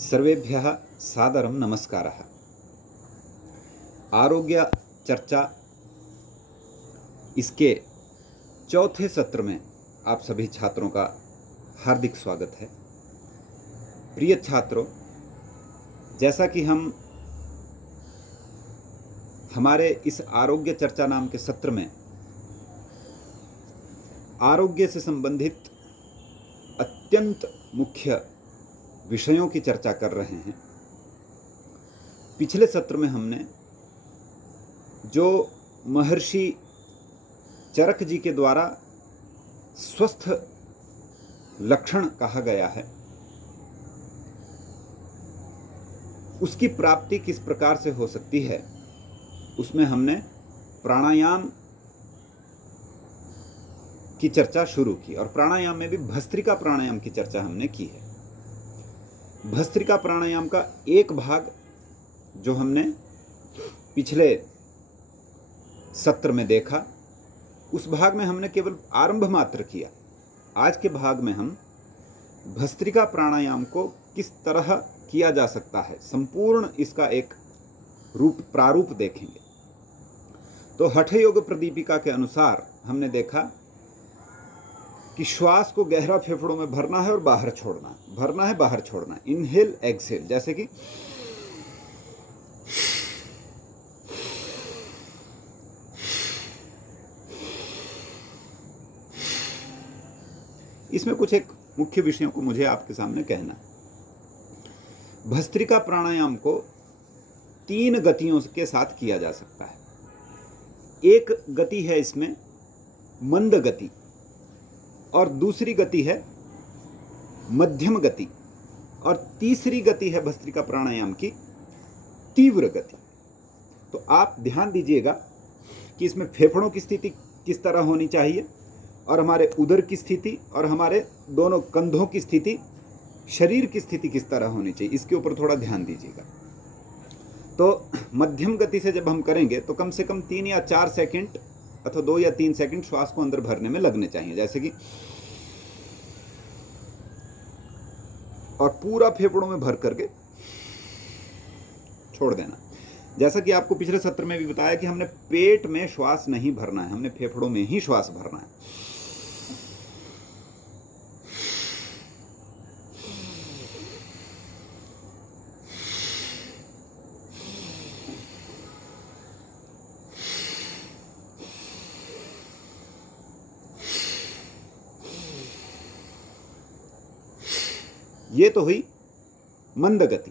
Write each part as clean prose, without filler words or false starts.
सर्वेभ्यः सादरं नमस्कारः। आरोग्य चर्चा इसके चौथे सत्र में आप सभी छात्रों का हार्दिक स्वागत है। प्रिय छात्रों, जैसा कि हम हमारे इस आरोग्य चर्चा नाम के सत्र में आरोग्य से संबंधित अत्यंत मुख्य विषयों की चर्चा कर रहे हैं। पिछले सत्र में हमने जो महर्षि चरक जी के द्वारा स्वस्थ लक्षण कहा गया है, उसकी प्राप्ति किस प्रकार से हो सकती है, उसमें हमने प्राणायाम की चर्चा शुरू की और प्राणायाम में भी भस्त्रिका प्राणायाम की चर्चा हमने की है। भस्त्रिका प्राणायाम का एक भाग जो हमने पिछले सत्र में देखा, उस भाग में हमने केवल आरंभ मात्र किया। आज के भाग में हम भस्त्रिका प्राणायाम को किस तरह किया जा सकता है, संपूर्ण इसका एक प्रारूप देखेंगे। तो हठ योग प्रदीपिका के अनुसार हमने देखा कि श्वास को गहरा फेफड़ों में भरना है और बाहर छोड़ना है, भरना है बाहर छोड़ना है, इनहेल एक्सहेल। जैसे कि इसमें कुछ एक मुख्य विषयों को मुझे आपके सामने कहना है। भस्त्रिका प्राणायाम को 3 गतियों के साथ किया जा सकता है। एक गति है इसमें मंद गति और दूसरी गति है मध्यम गति और तीसरी गति है भस्त्रिका प्राणायाम की तीव्र गति। तो आप ध्यान दीजिएगा कि इसमें फेफड़ों की स्थिति किस तरह होनी चाहिए और हमारे उदर की स्थिति और हमारे दोनों कंधों की स्थिति, शरीर की स्थिति किस तरह होनी चाहिए, इसके ऊपर थोड़ा ध्यान दीजिएगा। तो मध्यम गति से जब हम करेंगे तो कम से कम 3 या 4 सेकंड अथवा 2 या 3 सेकंड श्वास को अंदर भरने में लगने चाहिए, जैसे कि, और पूरा फेफड़ों में भर करके छोड़ देना। जैसा कि आपको पिछले सत्र में भी बताया कि हमने पेट में श्वास नहीं भरना है, हमने फेफड़ों में ही श्वास भरना है। ये तो हुई मंद गति।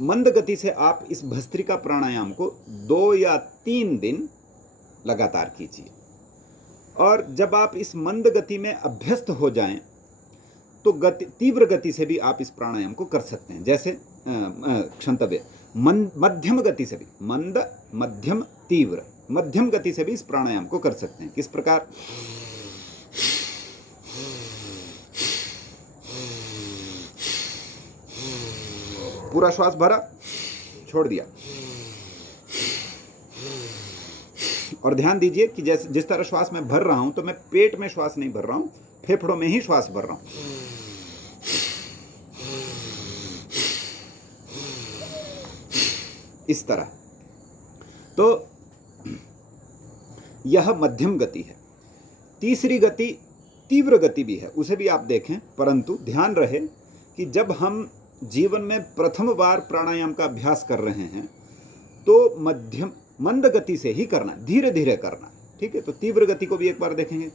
मंद गति से आप इस भस्त्रिका प्राणायाम को 2 या 3 दिन लगातार कीजिए और जब आप इस मंद गति में अभ्यस्त हो जाएं तो तीव्र गति से भी आप इस प्राणायाम को कर सकते हैं। जैसे क्षंतव्य मध्यम गति से भी, मंद मध्यम तीव्र, मध्यम गति से भी इस प्राणायाम को कर सकते हैं। किस प्रकार? पूरा श्वास भरा, छोड़ दिया, और ध्यान दीजिए कि जैसे जिस तरह श्वास मैं भर रहा हूं तो मैं पेट में श्वास नहीं भर रहा हूं, फेफड़ों में ही श्वास भर रहा हूं। इस तरह। तो यह मध्यम गति है। तीसरी गति तीव्र गति भी है, उसे भी आप देखें, परंतु ध्यान रहे कि जब हम जीवन में प्रथम बार प्राणायाम का अभ्यास कर रहे हैं तो मध्यम मंद गति से ही करना, धीरे धीरे करना, ठीक है। तो तीव्र गति को भी एक बार देखेंगे।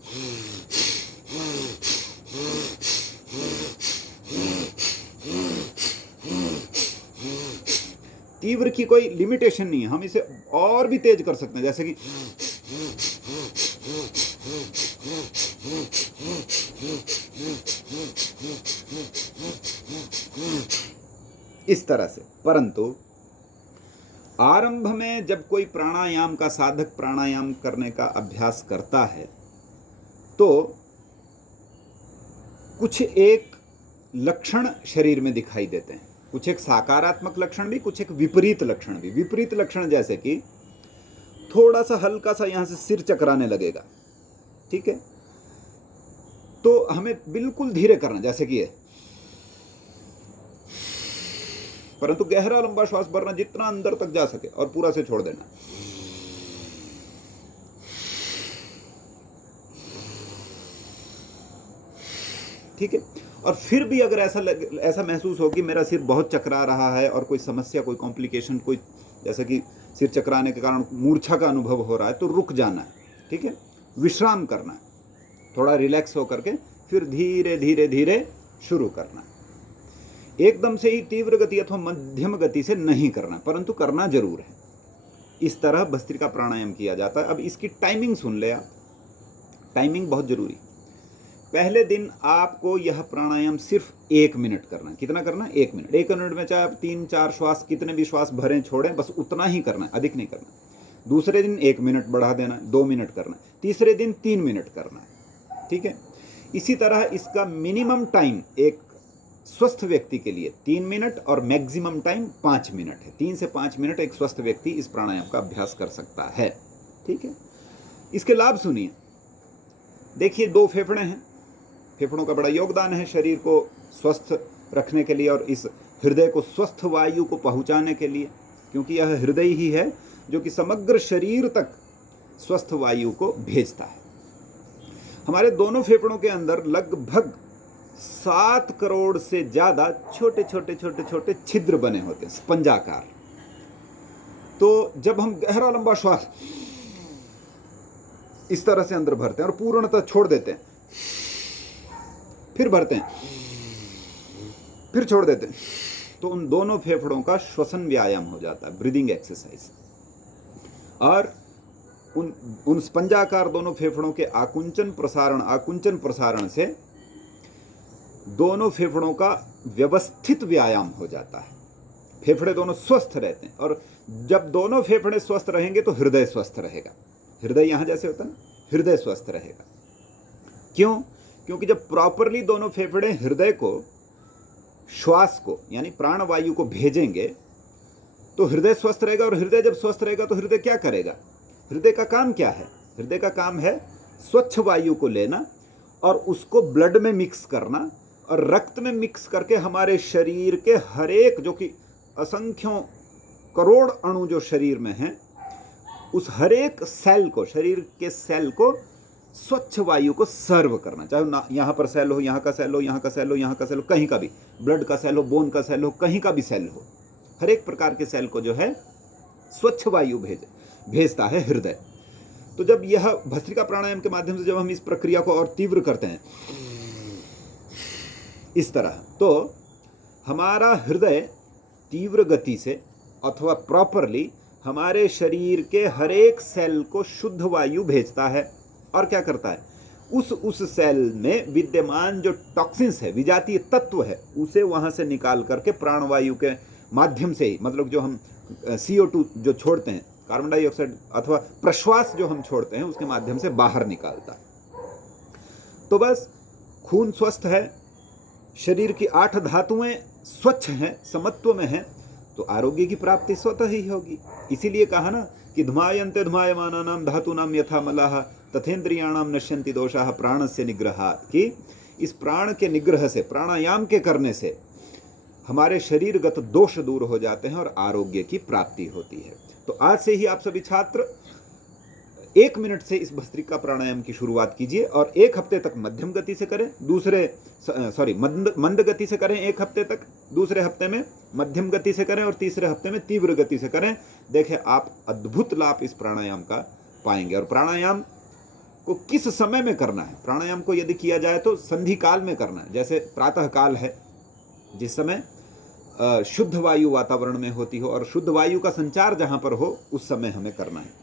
तीव्र की कोई लिमिटेशन नहीं है, हम इसे और भी तेज कर सकते हैं, जैसे कि इस तरह से। परंतु आरंभ में जब कोई प्राणायाम का साधक प्राणायाम करने का अभ्यास करता है तो कुछ एक लक्षण शरीर में दिखाई देते हैं, कुछ एक सकारात्मक लक्षण भी, कुछ एक विपरीत लक्षण भी। विपरीत लक्षण जैसे कि थोड़ा सा हल्का सा यहां से सिर चकराने लगेगा, ठीक है। तो हमें बिल्कुल धीरे करना, जैसे कि ये परंतु गहरा लंबा श्वास भरना, जितना अंदर तक जा सके, और पूरा से छोड़ देना। ठीक है। और फिर भी अगर ऐसा महसूस हो कि मेरा सिर बहुत चकरा रहा है और कोई समस्या, कोई कॉम्प्लिकेशन, कोई जैसे कि सिर चकराने के कारण मूर्छा का अनुभव हो रहा है, तो रुक जाना है। ठीक है, विश्राम करना है, थोड़ा रिलैक्स होकर के फिर धीरे धीरे धीरे शुरू करना है। एकदम से ही तीव्र गति अथवा मध्यम गति से नहीं करना, परंतु करना जरूर है। इस तरह भस्त्रिका प्राणायाम किया जाता है। अब इसकी टाइमिंग सुन ले आप, टाइमिंग बहुत जरूरी। पहले दिन आपको यह प्राणायाम सिर्फ 1 मिनट करना है। कितना करना है? 1 मिनट। 1 मिनट में चाहे आप 3-4 श्वास, कितने भी श्वास भरें छोड़ें, बस उतना ही करना है, अधिक नहीं करना। दूसरे दिन 1 मिनट बढ़ा देना है, 2 मिनट करना है। तीसरे दिन 3 मिनट करना है। ठीक है। इसी तरह इसका मिनिमम टाइम एक स्वस्थ व्यक्ति के लिए 3 मिनट और मैक्सिमम टाइम 5 मिनट है। 3 से 5 मिनट एक स्वस्थ व्यक्ति इस प्राणायाम का अभ्यास कर सकता है। ठीक है। इसके लाभ सुनिए। देखिए, 2 फेफड़े हैं, फेफड़ों का बड़ा योगदान है शरीर को स्वस्थ रखने के लिए और इस हृदय को स्वस्थ वायु को पहुंचाने के लिए, क्योंकि यह हृदय ही है जो कि समग्र शरीर तक स्वस्थ वायु को भेजता है। हमारे दोनों फेफड़ों के अंदर लगभग 7 करोड़ से ज्यादा छोटे छोटे छोटे छोटे छिद्र बने होते हैं, स्पंजाकार। तो जब हम गहरा लंबा श्वास इस तरह से अंदर भरते हैं और पूर्णतः छोड़ देते हैं, फिर भरते हैं, फिर छोड़ देते हैं, तो उन दोनों फेफड़ों का श्वसन व्यायाम हो जाता है, ब्रीदिंग एक्सरसाइज। और उन स्पंजाकार दोनों फेफड़ों के आकुंचन प्रसारण से दोनों फेफड़ों का व्यवस्थित व्यायाम हो जाता है। फेफड़े दोनों स्वस्थ रहते हैं, और जब दोनों फेफड़े स्वस्थ रहेंगे तो हृदय स्वस्थ रहेगा। हृदय यहां जैसे होता है ना, हृदय स्वस्थ रहेगा। क्यों? क्योंकि जब प्रॉपरली दोनों फेफड़े हृदय को, श्वास को यानी प्राणवायु को भेजेंगे तो हृदय स्वस्थ रहेगा। और हृदय जब स्वस्थ रहेगा तो हृदय क्या करेगा? हृदय का काम क्या है? हृदय का काम है स्वच्छ वायु को लेना और उसको ब्लड में मिक्स करना और रक्त में मिक्स करके हमारे शरीर के हर एक, जो कि असंख्यों करोड़ अणु जो शरीर में हैं, उस हर एक सेल को, शरीर के सेल को स्वच्छ वायु को सर्व करना। चाहे यहाँ पर सेल हो, यहाँ का सेल हो, यहाँ का सेल हो, यहाँ का सेल हो, कहीं का भी, ब्लड का सेल हो, बोन का सेल हो, कहीं का भी सेल हो, हर एक प्रकार के सेल को जो है स्वच्छ वायु भेजता है हृदय। तो जब यह भस्त्रिका प्राणायाम के माध्यम से जब हम इस प्रक्रिया को और तीव्र करते हैं इस तरह, तो हमारा हृदय तीव्र गति से अथवा प्रॉपरली हमारे शरीर के हर एक सेल को शुद्ध वायु भेजता है। और क्या करता है? उस सेल में विद्यमान जो टॉक्सिन्स है, विजातीय तत्व है, उसे वहां से निकाल करके प्राणवायु के माध्यम से ही, मतलब जो हम CO2 जो छोड़ते हैं, कार्बन डाइऑक्साइड अथवा प्रश्वास जो हम छोड़ते हैं, उसके माध्यम से बाहर निकालता है। तो बस खून स्वस्थ है, शरीर की 8 धातुएं स्वच्छ हैं, समत्व में हैं, तो आरोग्य की प्राप्ति स्वतः ही होगी। इसीलिए कहा ना कि धुमायन्ते धुमायमानानां धातूनां यथा मलाः तथेन्द्रियाणां नश्यन्ति दोषाः प्राणस्य निग्रहात्, कि इस प्राण के निग्रह से, प्राणायाम के करने से हमारे शरीरगत दोष दूर हो जाते हैं और आरोग्य की प्राप्ति होती है। तो आज से ही आप सभी छात्र 1 मिनट से इस भस्त्रिका प्राणायाम की शुरुआत कीजिए और 1 हफ्ते तक मध्यम गति से करें, मंद गति से करें 1 हफ्ते तक, दूसरे हफ्ते में मध्यम गति से करें और तीसरे हफ्ते में तीव्र गति से करें। देखें, आप अद्भुत लाभ इस प्राणायाम का पाएंगे। और प्राणायाम को किस समय में करना है? प्राणायाम को यदि किया जाए तो संधि काल में करना है। जैसे प्रातः काल है, जिस समय शुद्ध वायु वातावरण में होती हो और शुद्ध वायु का संचार जहां पर हो, उस समय हमें करना है।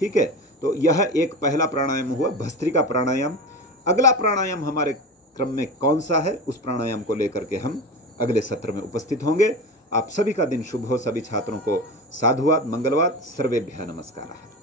ठीक है। तो यह एक पहला प्राणायाम हुआ, भस्त्रिका प्राणायाम। अगला प्राणायाम हमारे क्रम में कौन सा है, उस प्राणायाम को लेकर के हम अगले सत्र में उपस्थित होंगे। आप सभी का दिन शुभ हो। सभी छात्रों को साधुवाद, मंगलवाद, सर्वेभ्यः नमस्कारः।